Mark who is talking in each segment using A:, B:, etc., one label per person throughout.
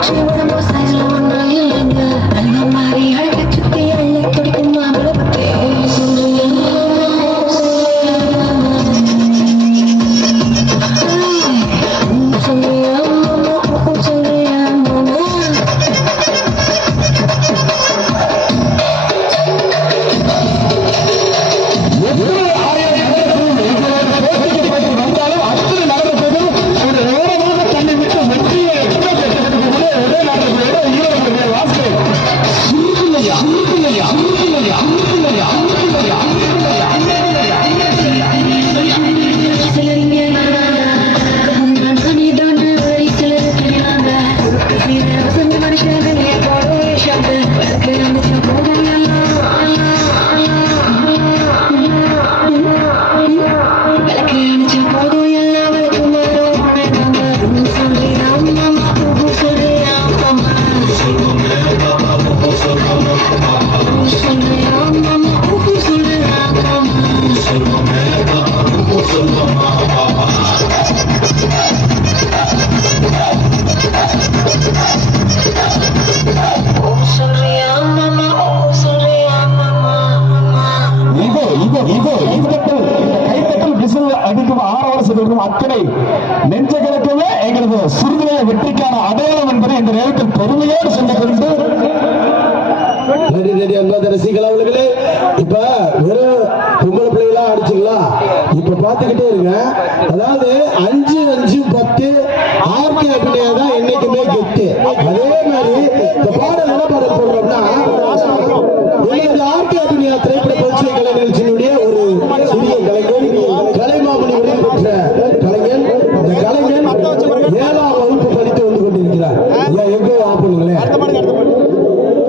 A: Excellent. ஆரவாரத்தில் இருக்கும் அத்தனை நெஞ்சங்களுக்குமே எங்களது சிறுநிலைய வெற்றிக்கான அடையாளம் என்பதை இந்த நேரத்தில் பெருமையோடு சொல்லிக் கொண்டு
B: நன்றி நன்றி அவர்களே. இப்ப வெறும் பொம்பளை பிள்ளைகளா அடிச்சுக்கலாம் இப்ப பாத்துக்கிட்டே இருங்க. அதாவது அஞ்சு அஞ்சு பத்து ஆர்கே அபிநயா தான் என்னைக்குமே கெத்து அதே மாதிரி இந்த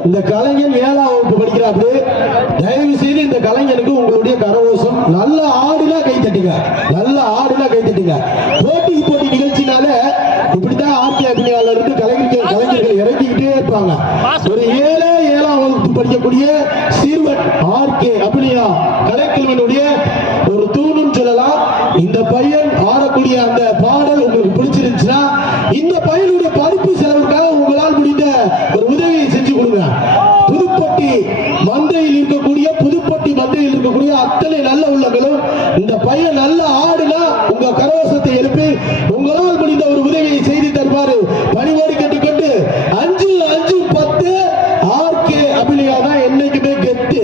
B: இந்த கலைஞன் ஏழாம் வகுப்பு படிக்கிறாரு தயவு செய்து இந்த கலைஞனுக்கு உங்களுடைய கரகோஷம். நல்ல ஆடுனா கை தட்டுங்க. நல்ல ஆடுனா கை தட்டுங்க. போட்டிக்கு போட்டி நிகழ்ச்சினால இப்படித்தான் ஆர்கே அபிநயால இருந்து கலைஞர்கள் கலைஞர்கள் இறக்கிக்கிட்டே இருப்பாங்க. ஒரு ஏழே ஏழாம் வகுப்பு படிக்கக்கூடிய சிறுவன் ஆர்கே அபிநயா கலைக்கல்வனுடைய ஒரு தூணும் சொல்லலாம். இந்த பையன் ஆடக்கூடிய அந்த பாடல் உங்களுக்கு பிடிச்சிருந்துச்சுன்னா இந்த பையனுடைய படிப்பு செலவுக்காக அத்தனை நல்ல உள்ளங்களும் இந்த பையன் நல்ல ஆடுனா உங்க கரவசத்தை எழுப்பி உங்களால் முடிந்த ஒரு உதவியை செய்து தருமாறு பணிவோடு கேட்டுக்கொண்டு அஞ்சு அஞ்சு பத்து. ஆர்கே அபிலியா தான் என்னைக்குமே கெத்து.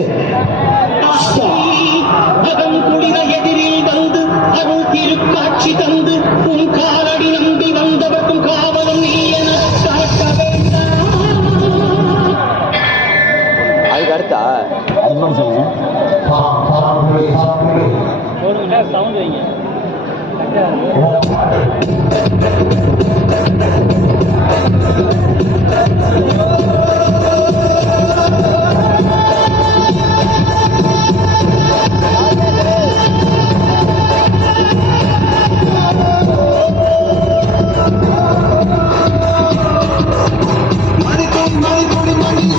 C: அதன் குளிர எதிரில் வந்து அருள் திருக்காட்சி தந்து உன் காலடி நம்பி வந்தவர்க்கும் காவலும் நீ என காட்ட வேண்டாம்
D: அதுக்கு அடுத்தா போடுங்க சவுண்ட் வைங்க